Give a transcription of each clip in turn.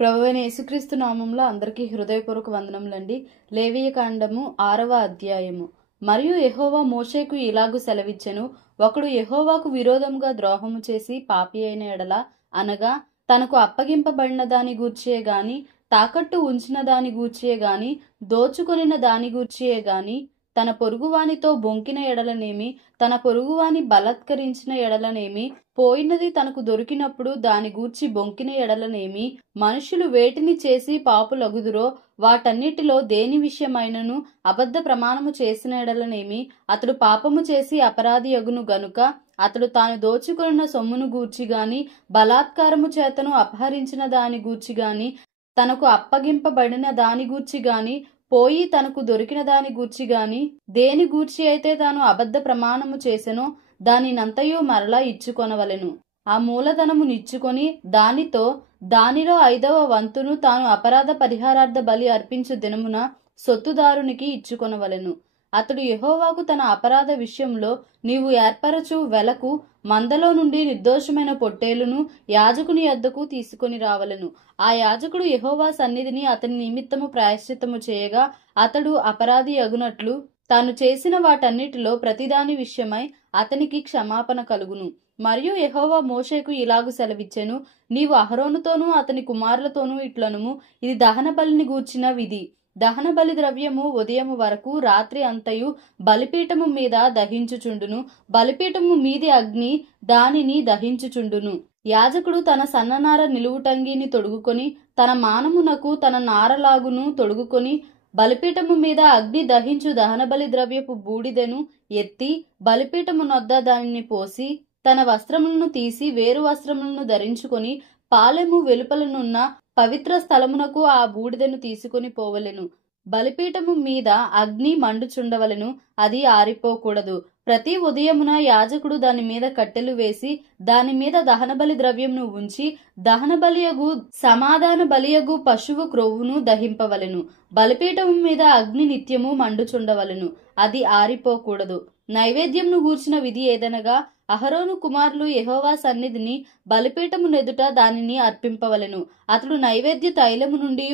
ప్రభువైన యేసుక్రీస్తు నామంలో అందరికీ హృదయపూర్వక వందనములండి. లేవియ కాండము 6వ అధ్యాయము. మరియు యెహోవా మోషేకు ఇలాగు సెలవిచ్చెను, ఒకడు యెహోవాకు విరోధముగా ద్రోహము చేసి పాపి అయిన ఎడల, అనగా తనకు అప్పగింపబడిన దాని గూర్చియే గాని, తాకట్టు ఉంచిన దాని గూర్చియే గాని, దోచుకొనిన దాని గూర్చియే గాని, తన పొరుగువానితో బొంకిన ఎడలనేమి, తన పొరుగువాని బలత్కరించిన ఎడలనేమి, పోయినది తనకు దొరికినప్పుడు దాని గూర్చి బొంకిన ఎడలనేమి, మనుషులు వేటిని చేసి పాపులగుదురో వాటన్నిటిలో దేని విషయమైనను అబద్ధ ప్రమాణము చేసిన ఎడలనేమి, అతడు పాపము చేసి అపరాధి యగును గనుక అతడు తాను దోచుకొనిన సొమ్మును గూర్చి గాని, బలాత్కారము చేతను అపహరించిన దాని గూర్చి గాని, తనకు అప్పగింపబడిన దాని గూర్చి గాని, పోయి తనకు దొరికిన దాని గూర్చి గాని, దేని గూర్చి అయితే తాను అబద్ధ ప్రమాణము చేసెనో దానినంతయు మరలా ఇచ్చుకొనవలెను. ఆ మూలధనము నిచ్చుకొని దానిలో 5వ వంతును తాను అపరాధ పరిహారార్థ బలి అర్పించు దినమున సొత్తుదారునికి ఇచ్చుకొనవలెను. అతడు యెహోవాకు తన అపరాధ విషయంలో నీవు ఏర్పరచు వెలకు మందలో నుండి నిర్దోషమైన పొట్టేలును యాజకుని యొద్దకు తీసుకొని రావలెను. ఆ యాజకుడు యెహోవా సన్నిధిని అతని నిమిత్తము ప్రాయశ్చిత్తము చేయగా, అతడు అపరాధి యగునట్లు తాను చేసిన వాటన్నిటిలో ప్రతిదాని విషయమై అతనికి క్షమాపణ కలుగును. మరియు యెహోవా మోషేకు ఇలాగు సెలవిచ్చెను, నీవు అహరోనుతోనూ అతని కుమారులతోనూ ఇట్లనుము, ఇది దహన బలిని గూర్చిన విధి. దహన బలి ద్రవ్యము ఉదయము వరకు రాత్రి అంతయు బలిపీఠము మీద దహించుచుండును. బలిపీఠము మీది అగ్ని దానిని దహించుచుండును. యాజకుడు తన సన్ననార నిలువుటంగిని తొడుగుకొని, తన మానమునకు తన నారలాగును తొడుగుకొని, బలిపీఠము మీద అగ్ని దహించు దహనబలి ద్రవ్యపు బూడిదెను ఎత్తి బలిపీఠము నొద్ద దానిని పోసి, తన వస్త్రములను తీసి వేరు వస్త్రములను ధరించుకొని, పాలెము వెలుపలనున్న పవిత్ర స్థలమునకు ఆ బూడిదెను తీసుకొని పోవలెను. బలిపీఠము మీద అగ్ని మండుచుండవలెను, అది ఆరిపోకూడదు. ప్రతి ఉదయమున యాజకుడు దాని మీద కట్టెలు వేసి దాని మీద దహనబలి ద్రవ్యమును ఉంచి, దహన బలియగు సమాధాన బలియగు పశువు క్రొవ్వును దహింపవలెను. బలిపీఠము మీద అగ్ని నిత్యము మండుచుండవలెను, అది ఆరిపోకూడదు. నైవేద్యంను గూర్చిన విధి ఏదనగా, అహరోను కుమారులు యెహోవా సన్నిధిని బలిపీఠము నెదుట దానిని అర్పింపవలెను. అతడు నైవేద్య తైలము నుండి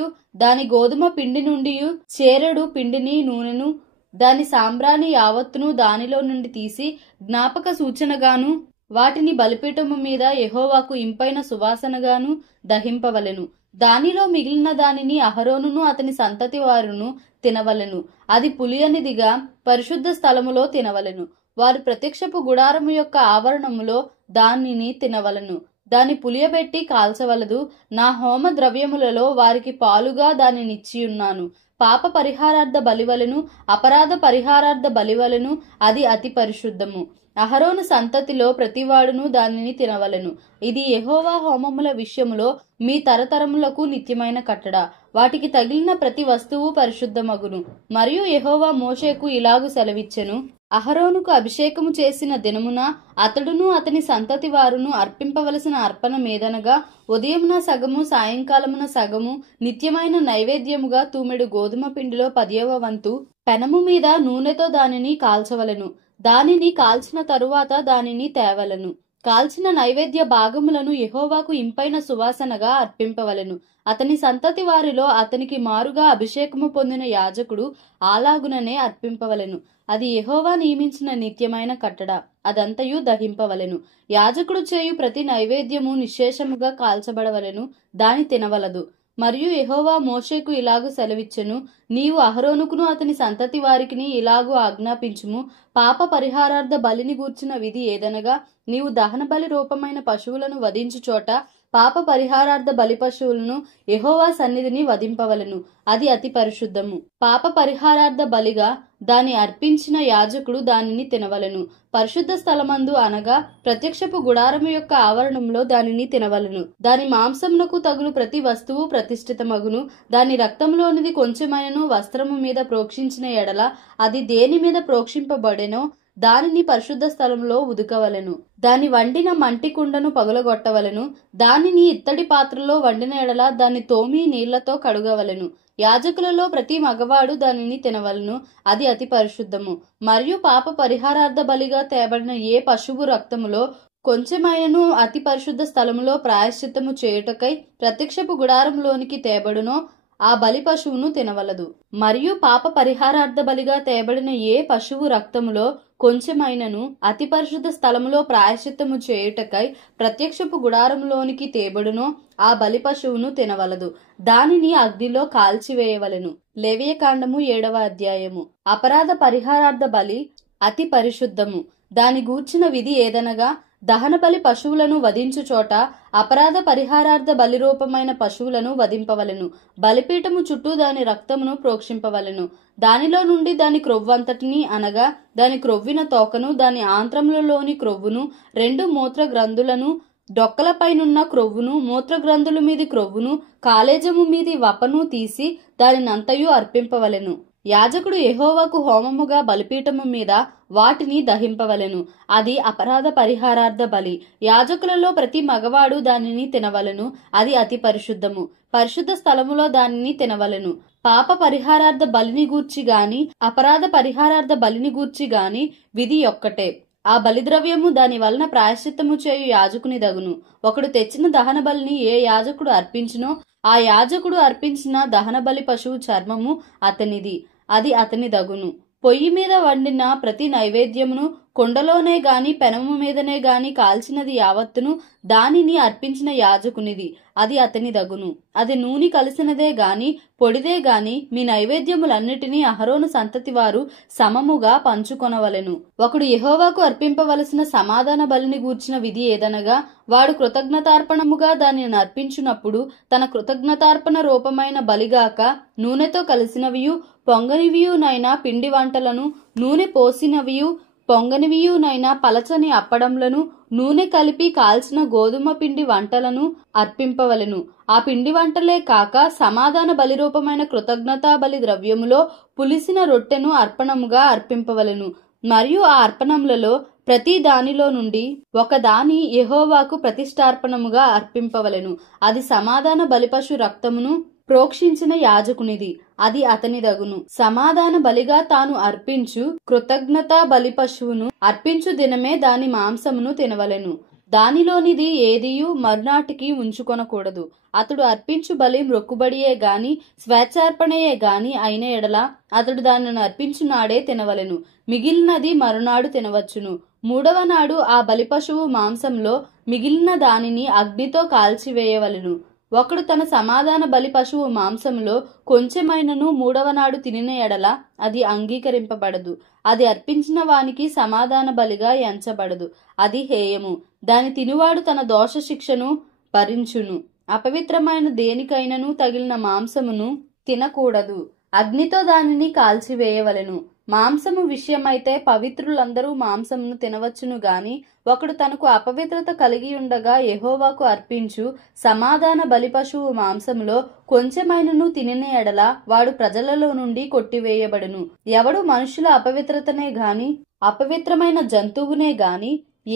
దాని గోధుమ పిండి నుండి చేరెడు పిండిని నూనెను దాని సాంబ్రాణి యావత్తును దానిలో నుండి తీసి జ్ఞాపక సూచనగాను వాటిని బలిపీఠము మీద యెహోవాకు ఇంపైన సువాసనగాను దహింపవలెను. దానిలో మిగిలిన దానిని అహరోనును అతని సంతతి వారును తినవలెను. అది పులియనిదిగా పరిశుద్ధ స్థలములో తినవలెను. వారు ప్రత్యక్షపు గుడారము యొక్క ఆవరణములో దానిని తినవలెను. దాని పులియబెట్టి కాల్చవలదు. నా హోమ ద్రవ్యములలో వారికి పాలుగా దానినిచ్చియున్నాను. పాప పరిహారార్థ బలివలెను, అపరాధ పరిహారార్థ బలివలెను, అది అతి పరిశుద్ధము. అహరోను సంతతిలో ప్రతివాడును దానిని తినవలెను. ఇది యెహోవా హోమముల విషయములో మీ తరతరములకు నిత్యమైన కట్టడ. వాటికి తగిలిన ప్రతి వస్తువు పరిశుద్ధమగును. మరియు యెహోవా మోషేకు ఇలాగు సెలవిచ్చెను, అహరోనుకు అభిషేకము చేసిన దినమున అతడును అతని సంతతి వారును అర్పింపవలసిన అర్పణ మీదనగా ఉదయమున సగము సాయంకాలమున సగము నిత్యమైన నైవేద్యముగా తూమెడు గోధుమ పిండిలో 10వ వంతు పెనము మీద నూనెతో దానిని కాల్చవలెను. దానిని కాల్చిన తరువాత దానిని తేవలెను. కాల్చిన నైవేద్య భాగములను యెహోవాకు ఇంపైన సువాసనగా అర్పింపవలెను. అతని సంతతి వారిలో అతనికి మారుగా అభిషేకము పొందిన యాజకుడు అలాగుననే అర్పింపవలెను. అది యెహోవా నియమించిన నిత్యమైన కట్టడ. అదంతయు దహింపవలెను. యాజకుడు చేయు ప్రతి నైవేద్యము నిశ్శేషముగా కాల్చబడవలెను, దాని తినవలదు. మరియు యెహోవా మోషేకు ఇలాగు సెలవిచ్చెను, నీవు అహరోనుకును అతని సంతతి వారికిని ఇలాగు ఆజ్ఞాపించుము, పాప పరిహారార్థ బలిని గూర్చిన విధి ఏదనగా, నీవు దహన బలి రూపమైన పశువులను వధించు చోట పాప పరిహారార్థ బలి పశువులను యెహోవా సన్నిధిని వధింపవలెను, అది అతి పరిశుద్ధము. పాప పరిహారార్థ బలిగా దాని అర్పించిన యాజకుడు దానిని తినవలెను. పరిశుద్ధ స్థలమందు అనగా ప్రత్యక్షపు గుడారము యొక్క ఆవరణంలో దానిని తినవలెను. దాని మాంసమునకు తగులు ప్రతి వస్తువు ప్రతిష్ఠితమగును. దాని రక్తంలోనిది కొంచెమైనను వస్త్రము మీద ప్రోక్షించిన ఎడల, అది దేని మీద ప్రోక్షింపబడెనో దానిని పరిశుద్ధ స్థలంలో ఉదుకవలెను. దాని వండిన మంటి కుండను పగులగొట్టవలెను. దానిని ఇత్తడి పాత్రలో వండిన ఎడల దాన్ని తోమి నీళ్లతో కడుగవలెను. యాజకులలో ప్రతి మగవాడు దానిని తినవలెను, అది అతి పరిశుద్ధము. మరియు పాప పరిహారార్థ బలిగా తేబడిన ఏ పశువు రక్తములో కొంచెమైనను అతి పరిశుద్ధ స్థలములో ప్రాయశ్చిత్తము చేయుటకై ప్రత్యక్షపు గుడారంలోనికి తేబడునో ఆ బలి పశువును తినవలదు. మరియు పాప పరిహారార్థ బలిగా తేబడిన ఏ పశువు రక్తములో కొంచెమైనను అతి పరిశుద్ధ స్థలములో ప్రాయశ్చిత్తము చేయుటకై ప్రత్యక్షపు గుడారంలోనికి తేబడునో ఆ బలి పశువును తినవలదు. దానిని అగ్నిలో కాల్చివేయవలెను. లేవియకాండము 7వ అధ్యాయము. అపరాధ పరిహారార్థ బలి అతి పరిశుద్ధము. దాని గూర్చిన విధి ఏదనగా, దహన బలి పశువులను వధించు చోట అపరాధ పరిహారార్థ బలిరూపమైన పశువులను వధింపవలెను. బలిపీఠము చుట్టూ దాని రక్తమును ప్రోక్షింపవలెను. దానిలో నుండి దాని క్రొవ్వంతటిని అనగా దాని క్రొవ్విన తోకను, దాని ఆంత్రములలోని క్రొవ్వును, 2 మూత్ర గ్రంథులను, డొక్కలపైనున్న క్రొవ్వును, మూత్రగ్రంథుల మీది క్రొవ్వును, కాలేజము మీది వపను తీసి దానినంతయు అర్పింపవలెను. యాజకుడు యెహోవాకు హోమముగా బలిపీఠము మీద వాటిని దహింపవలెను. అది అపరాధ పరిహారార్థ బలి. యాజకులలో ప్రతి మగవాడు దానిని తినవలెను. అది అతి పరిశుద్ధము. పరిశుద్ధ స్థలములో దానిని తినవలెను. పాప పరిహారార్థ బలిని గూర్చి గాని అపరాధ పరిహారార్థ బలిని గూర్చి గాని విధి ఒక్కటే. ఆ బలిద్రవ్యము దాని వలన ప్రాయశ్చిత్తము చేయు యాజకుని దగును. ఒకడు తెచ్చిన దహన బలిని ఏ యాజకుడు అర్పించినో ఆ యాజకుడు అర్పించిన దహన బలి పశువు చర్మము అతనిది, అది అతని దగును. పొయ్యి మీద వండిన ప్రతి నైవేద్యమును కొండలోనే గాని పెనము మీదనే గాని కాల్చినది యావత్తును దానిని అర్పించిన యాజకునిది, అది అతని దగును. అది నూనె కలిసినదే గాని పొడిదే గాని మీ నైవేద్యములన్నిటినీ అహరోను సంతతి వారు సమముగా పంచుకొనవలెను. ఒకడు యెహోవాకు అర్పింపవలసిన సమాధాన బలిని గూర్చిన విధి ఏదనగా, వాడు కృతజ్ఞతార్పణముగా దానిని అర్పించునప్పుడు తన కృతజ్ఞతార్పణ రూపమైన బలిగాక నూనెతో కలిసినవియు పొంగనివియునైనా పిండి వంటలను, నూనె పోసినవియు పొంగనివియునైనా పలచని అప్పడంలను, నూనె కలిపి కాల్చిన గోధుమ పిండి వంటలను అర్పింపవలెను. ఆ పిండి వంటలే కాక సమాధాన బలిరూపమైన కృతజ్ఞతా బలి ద్రవ్యములో పులిసిన రొట్టెను అర్పణముగా అర్పింపవలెను. మరియు ఆ అర్పణములలో ప్రతి దానిలో నుండి ఒకదాని యెహోవాకు ప్రతిష్టార్పణముగా అర్పింపవలెను. అది సమాధాన బలిపశు రక్తమును ప్రోక్షించిన యాజకునిది, అది అతని దగును. సమాధాన బలిగా తాను అర్పించు కృతజ్ఞతా బలి పశువును అర్పించు దినమే దాని మాంసమును తినవలెను. దానిలోనిది ఏదియు మర్నాటికి ఉంచుకొనకూడదు. అతడు అర్పించు బలి మ్రొక్కుబడియే గాని స్వేచ్ఛార్పణయే గాని అయిన ఎడల అతడు దానిని అర్పించునాడే తినవలెను. మిగిలినది మరునాడు తినవచ్చును. 3వ నాడు ఆ బలి పశువు మాంసంలో మిగిలిన దానిని అగ్నితో కాల్చివేయవలెను. ఒకడు తన సమాధాన బలి పశువు మాంసంలో కొంచెమైనను 3వ నాడు తినిన ఎడల అది అంగీకరింపబడదు. అది అర్పించిన వానికి సమాధాన బలిగా ఎంచబడదు. అది హేయము. దాని తినువాడు తన దోష శిక్షను భరించును. అపవిత్రమైన దేనికైనను తగిలిన మాంసమును తినకూడదు. అగ్నితో దానిని కాల్చివేయవలెను. మాంసము విషయమైతే పవిత్రులందరూ మాంసమును తినవచ్చును గాని ఒకడు తనకు అపవిత్రత కలిగి ఉండగా యెహోవాకు అర్పించు సమాధాన బలి పశువు మాంసములో కొంచెమైనను తినిన ఎడల వాడు ప్రజలలో నుండి కొట్టివేయబడును. ఎవడు మనుషుల అపవిత్రతనే గాని అపవిత్రమైన జంతువునే గాని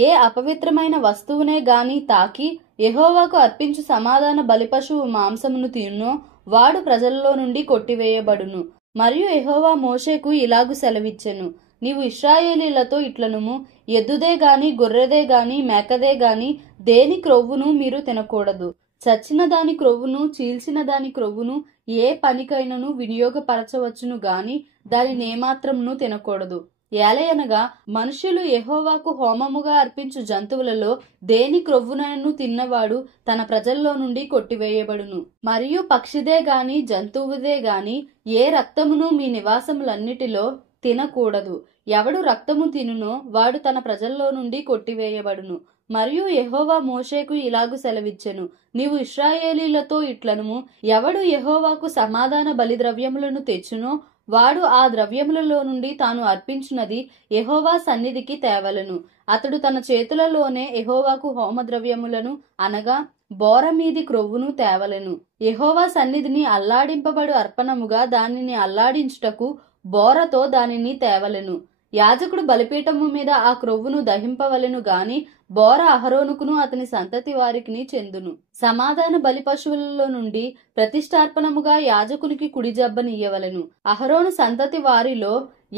ఏ అపవిత్రమైన వస్తువునే గాని తాకి యెహోవాకు అర్పించు సమాధాన బలి పశువు మాంసమును తినునో వాడు ప్రజలలో నుండి కొట్టివేయబడును. మరియు యెహోవా మోషేకు ఇలాగు సెలవిచ్చెను, నీవు ఇశ్రాయేలీలతో ఇట్లనుము, ఎద్దుదే గాని గొర్రెదే గాని మేకదే గాని దేని క్రొవ్వును మీరు తినకూడదు. చచ్చిన దాని క్రొవ్వును చీల్చిన దాని క్రొవ్వును ఏ పనికైనను వినియోగపరచవచ్చును గాని దానినేమాత్రమును తినకూడదు. ఏలయనగా మనుష్యులు యెహోవాకు హోమముగా అర్పించు జంతువులలో దేని క్రొవ్వునను తిన్నవాడు తన ప్రజల్లో నుండి కొట్టివేయబడును. మరియు పక్షిదే గాని జంతువుదే గాని ఏ రక్తమును మీ నివాసములన్నిటిలో తినకూడదు. ఎవడు రక్తము తినునో వాడు తన ప్రజల్లో నుండి కొట్టివేయబడును. మరియు యెహోవా మోషేకు ఇలాగు సెలవిచ్చెను, నీవు ఇశ్రాయేలీలతో ఇట్లనుము, ఎవడు యెహోవాకు సమాధాన బలి ద్రవ్యములను తెచ్చునో వాడు ఆ ద్రవ్యములలో నుండి తాను అర్పించున్నది యెహోవా సన్నిధికి తేవలెను. అతడు తన చేతులలోనే యెహోవాకు హోమద్రవ్యములను అనగా బోర మీది క్రొవ్వును తేవలెను. యెహోవా సన్నిధిని అల్లాడింపబడు అర్పణముగా దానిని అల్లాడించుటకు బోరతో దానిని తేవలెను. యాజకుడు బలిపీఠము మీద ఆ క్రొవ్వును దహింపవలెను గాని బోర అహరోనుకును అతని సంతతి వారికి చెందును. సమాధాన బలి పశువులలో నుండి ప్రతిష్టార్పణముగా యాజకునికి కుడి జబ్బనియ్యవలెను. అహరోను సంతతి వారిలో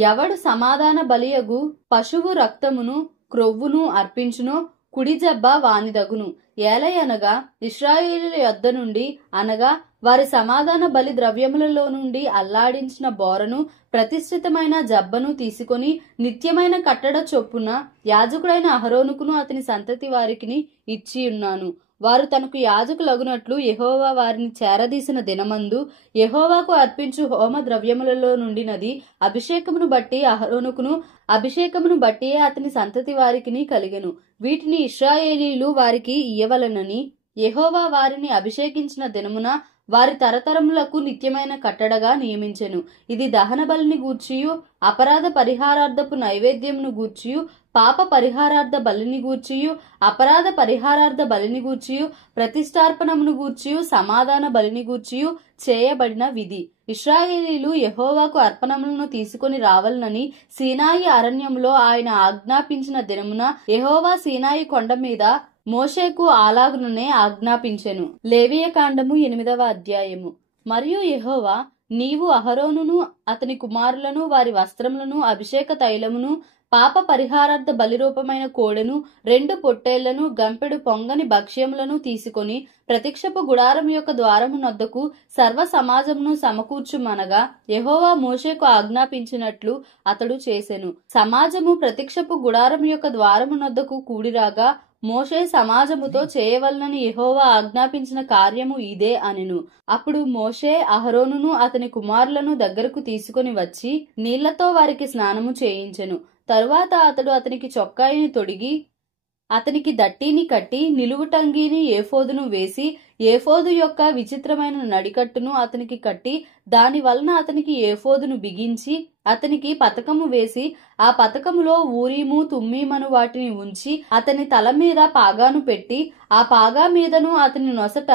ఎవడు సమాధాన బలియగు పశువు రక్తమును క్రొవ్వును అర్పించునో కుడి జబ్బ వానిదగును. ఏలయనగా ఇశ్రాయేలీయుల యొద్ద నుండి అనగా వారి సమాధాన బలి ద్రవ్యములలో నుండి అల్లాడించిన బోరను ప్రతిష్ఠితమైన జబ్బను తీసుకొని నిత్యమైన కట్టడ చొప్పున యాజకుడైన అహరోనుకును అతని సంతతి వారికిని ఇచ్చి ఉన్నాను. వారు తనకు యాజకులగునట్లు యెహోవా వారిని చేరదీసిన దినమందు యెహోవాకు అర్పించు హోమ ద్రవ్యములలో నుండినది అభిషేకమును బట్టి అహరోనుకును అభిషేకమును బట్టి అతని సంతతి వారికిని కలిగెను. వీటిని ఇశ్రాయేలీయులు వారికి ఇయ్యవలనని యెహోవా వారిని అభిషేకించిన దినమున వారి తరతరములకు నిత్యమైన కట్టడగా నియమించెను. ఇది దహన బలిని గూర్చియు అపరాధ పరిహారార్థపు నైవేద్యమును గూర్చియు పాప పరిహారార్థ బలిని గూర్చియు అపరాధ పరిహారార్థ బలిని గూర్చియు ప్రతిష్టార్పణమును గూర్చియు సమాధాన బలిని గూర్చియు చేయబడిన విధి. ఇశ్రాయేలీయులు యెహోవాకు అర్పణములను తీసుకొని రావాలనని సీనాయి అరణ్యములో ఆయన ఆజ్ఞాపించిన దినమున యెహోవా సీనాయి కొండ మీద మోషేకు అలాగుననే ఆజ్ఞాపించెను. లేవియకాండము 8వ అధ్యాయము. మరియు యెహోవా, నీవు అహరోనును అతని కుమారులను వారి వస్త్రములను అభిషేక తైలమును పాప పరిహారార్థ బలిరూపమైన కోడెను 2 పొట్టేళ్లను గంపెడు పొంగని భక్ష్యములను తీసుకొని ప్రత్యక్షపు గుడారం యొక్క ద్వారము నొద్దకు సర్వ సమాజమును సమకూర్చుమనగా యెహోవా మోషేకు ఆజ్ఞాపించినట్లు అతడు చేసెను. సమాజము ప్రత్యక్షపు గుడారం యొక్క ద్వారము నొద్దకు కూడిరాగా మోషే సమాజముతో చేయవలనని యెహోవా ఆజ్ఞాపించిన కార్యము ఇదే అనెను. అప్పుడు మోషే అహరోనును అతని కుమారులను దగ్గరకు తీసుకొని వచ్చి నీళ్లతో వారికి స్నానము చేయించెను. తరువాత అతడు అతనికి చొక్కాయిని తొడిగి అతనికి దట్టిని కట్టి నిలువుటంగీని ఏఫోదును వేసి ఏఫోదు యొక్క విచిత్రమైన నడికట్టును అతనికి కట్టి దాని వలన అతనికి ఏఫోదును బిగించి అతనికి పతకము వేసి ఆ పతకములో ఊరీము తుమ్మీమను వాటిని ఉంచి అతని తల మీద పాగాను పెట్టి ఆ పాగా మీదను అతని నొసట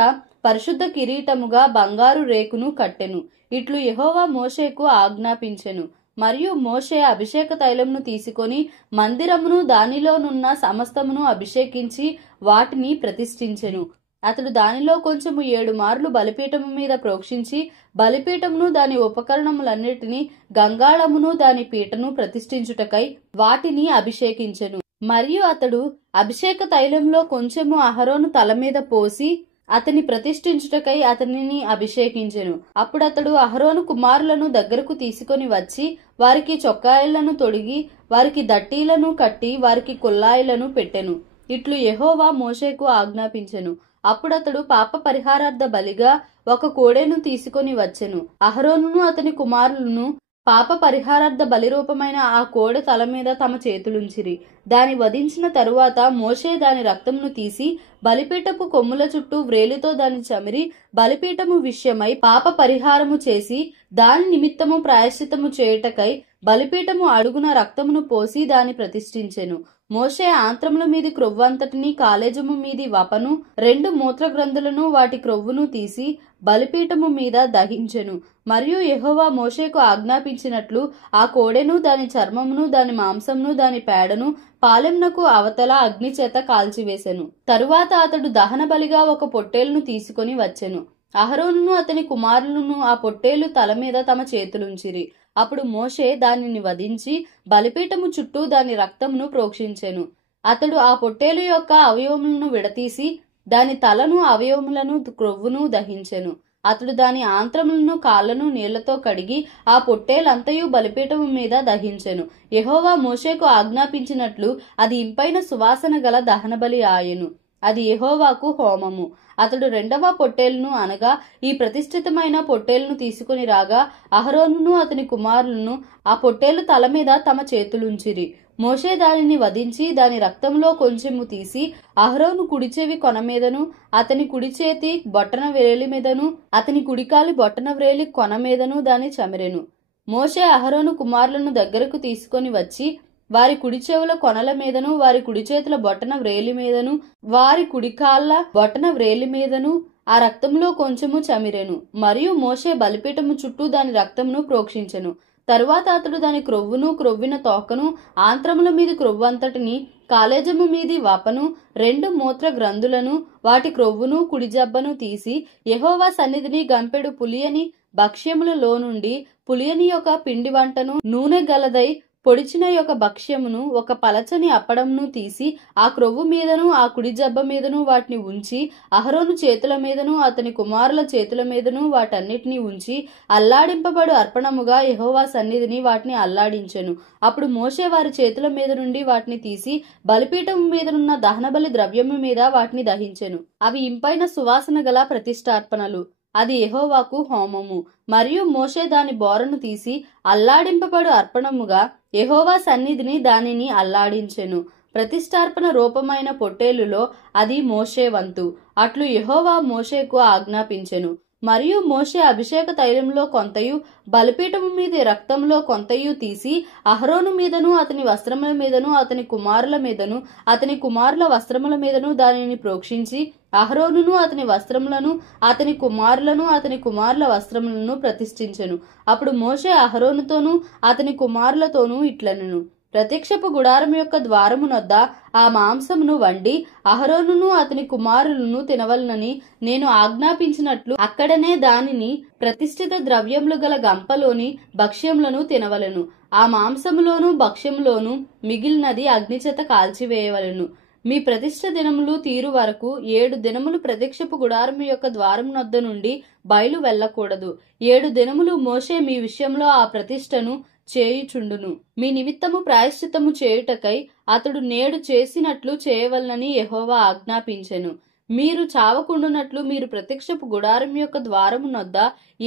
పరిశుద్ధ కిరీటముగా బంగారు రేకును కట్టెను. ఇట్లు యెహోవా మోషేకు ఆజ్ఞాపించెను. మరియు మోషే అభిషేక తైలమును తీసుకొని మందిరమును దానిలోనున్న సమస్తమును అభిషేకించి వాటిని ప్రతిష్ఠించెను. అతడు దానిలో కొంచెము 7 మార్లు బలిపీఠము మీద ప్రోక్షించి బలిపీఠమును దాని ఉపకరణములన్నిటినీ గంగాళమును దాని పీటను ప్రతిష్ఠించుటకై వాటిని అభిషేకించెను. మరియు అతడు అభిషేక తైలంలో కొంచెము అహరోను తల మీద పోసి అతని ప్రతిష్ఠించుటకై అతనిని అభిషేకించెను. అప్పుడతడు అహరోను కుమారులను దగ్గరకు తీసుకొని వచ్చి వారికి చొక్కాయిలను తొడిగి వారికి దట్టీలను కట్టి వారికి కుల్లాయిలను పెట్టెను. ఇట్లు యెహోవా మోషేకు ఆజ్ఞాపించెను. అప్పుడతడు పాప పరిహారార్థ బలిగా 1 కోడెను తీసుకొని వచ్చెను. అహరోనును అతని కుమారులను పాప పరిహారార్థ బలిరూపమైన ఆ కోడె తల మీద తమ చేతులుంచిరి. దాని వధించిన తరువాత మోషే దాని రక్తమును తీసి బలిపీఠపు కొమ్ముల చుట్టూ వ్రేలితో దాని చమిరి బలిపీఠము విషయమై పాప పరిహారము చేసి దాని నిమిత్తము ప్రాయశ్చిత్తము చేయుటకై బలిపీఠము అడుగున రక్తమును పోసి దాని ప్రతిష్ఠించెను. మోషే ఆంత్రముల మీది క్రొవ్వంతటిని కాలేజము మీది వపను 2 మూత్రగ్రంథులను వాటి క్రొవ్వును తీసి బలిపీఠము మీద దహించెను. మరియు యెహోవా మోషేకు ఆజ్ఞాపించినట్లు ఆ కోడెను దాని చర్మమును దాని మాంసమును దాని పేడను పాలెంనకు అవతల అగ్ని చేత కాల్చివేసెను. తరువాత అతడు దహన బలిగా 1 పొట్టేలును తీసుకొని వచ్చెను. అహరోనును అతని కుమారులను ఆ పొట్టేలు తల మీద తమ చేతులుంచిరి. అప్పుడు మోషే దానిని వధించి బలిపీఠము చుట్టూ దాని రక్తమును ప్రోక్షించెను. అతడు ఆ పొట్టేలు యొక్క అవయవములను విడతీసి దాని తలను అవయవములను క్రొవ్వును దహించెను. అతడు దాని ఆంత్రములను కాళ్లను నీళ్లతో కడిగి ఆ పొట్టేలంతయు బలిపీఠము మీద దహించెను. యెహోవా మోషేకు ఆజ్ఞాపించినట్లు అది ఇంపైన సువాసన గల దహనబలి ఆయెను. అది యెహోవాకు హోమము. అతడు 2వ పొట్టేలును అనగా ఈ ప్రతిష్ఠితమైన పొట్టేలును తీసుకుని రాగా అహరోనును అతని కుమారులను ఆ పొట్టేలు తల మీద తమ చేతులుంచిరి. మోషే దానిని వధించి దాని రక్తంలో కొంచెము తీసి అహరోను కుడిచెవి కొన మీదను అతని కుడి చేతి బొట్టన వ్రేలి మీదను అతని కుడికాలి బొట్టన వ్రేలి కొన మీదను దాని చమిరెను. మోషే అహరోను కుమారులను దగ్గరకు తీసుకొని వచ్చి వారి కుడి చెవుల కొనల మీదను వారి కుడి చేతుల బొట్టన వ్రేలి మీదను వారి కుడికాళ్ల బొట్టన వ్రేలి మీదను ఆ రక్తంలో కొంచెము చమిరెను. మరియు మోషే బలిపీఠము చుట్టూ దాని రక్తమును ప్రోక్షించెను. తరువాత అతడు దాని క్రొవ్వును క్రొవ్విన తోకను ఆంత్రముల మీది క్రొవ్వంతటిని కాలేజము మీది వపను 2 మూత్ర గ్రంథులను వాటి క్రొవ్వును కుడి జబ్బను తీసి యెహోవా సన్నిధిని గంపెడు పులియని భక్ష్యములలో నుండి పులియని యొక్క పిండి వంటను నూనె గలదై పొడిచిన యొక్క భక్ష్యమును ఒక పలచని అప్పడమును తీసి ఆ క్రొవ్వు మీదను ఆ కుడి జబ్బ మీదను వాటిని ఉంచి అహరోను చేతుల మీదను అతని కుమారుల చేతుల మీదను వాటన్నిటినీ ఉంచి అల్లాడింపబడు అర్పణముగా యెహోవా సన్నిధిని వాటిని అల్లాడించెను. అప్పుడు మోషే వారి చేతుల మీద నుండి వాటిని తీసి బలిపీఠము మీదనున్న దహనబలి ద్రవ్యము మీద వాటిని దహించెను. అవి ఇంపైన సువాసన గల ప్రతిష్ఠార్పణలు, అది యెహోవాకు హోమము. మరియు మోషే దాని బోరను తీసి అల్లాడింపబడు అర్పణముగా యెహోవా సన్నిధిని దానిని అల్లాడించెను. ప్రతిష్ఠార్పణ రూపమైన పొట్టేలులో అది మోషే వంతు. అట్లు యెహోవా మోషేకు ఆజ్ఞాపించెను. మరియు మోషే అభిషేక తైలంలో కొంతయు బలిపీఠము మీది రక్తంలో కొంతయు తీసి అహరోను మీదను అతని వస్త్రముల మీదను అతని కుమారుల మీదను అతని కుమారుల వస్త్రముల మీదను దానిని ప్రోక్షించి అహరోనును అతని వస్త్రములను అతని కుమారులను అతని కుమారుల వస్త్రములను ప్రతిష్ఠించెను. అప్పుడు మోషే అహరోనుతోనూ అతని కుమారులతోనూ ఇట్లనెను, ప్రత్యక్షపు గుడారం యొక్క ద్వారమునొద్ద ఆ మాంసమును వండి అహరోనును అతని కుమారులను తినవలనని నేను ఆజ్ఞాపించినట్లు అక్కడనే దానిని ప్రతిష్ఠిత ద్రవ్యములు గల గంపలోని భక్ష్యములను తినవలెను. ఆ మాంసములోను భక్ష్యములోను మిగిలినది అగ్నిచేత కాల్చివేయవలెను. మీ ప్రతిష్ఠ దినములు తీరు వరకు 7 దినములు ప్రత్యక్షపు గుడారము యొక్క ద్వారం నొద్ద నుండి బయలు వెళ్ళకూడదు. 7 దినములు మోషే మీ విషయంలో ఆ ప్రతిష్టను చేయుచుండును. మీ నిమిత్తము ప్రాయశ్చిత్తము చేయుటకై అతడు నేడు చేసినట్లు చేయవలనని యెహోవా ఆజ్ఞాపించెను. మీరు చావకుండునట్లు మీరు ప్రత్యక్షపు గుడారం యొక్క ద్వారము నొద్ద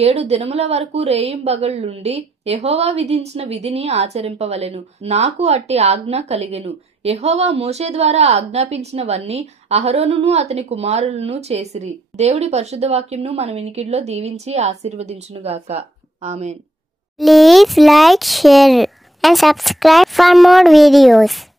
7 దినముల వరకు రేయింబగళ్ళుండి యెహోవా విధించిన విధిని ఆచరింపవలెను. నాకు అట్టి ఆజ్ఞ కలిగెను. యెహోవా మోషే ద్వారా ఆజ్ఞాపించినవన్నీ అహరోనును అతని కుమారులను చేసిరి. దేవుడి పరిశుద్ధ వాక్యంను మన వినికిడిలో దీవించి ఆశీర్వదించునుగాక. Amen. Please like, share and subscribe for more videos.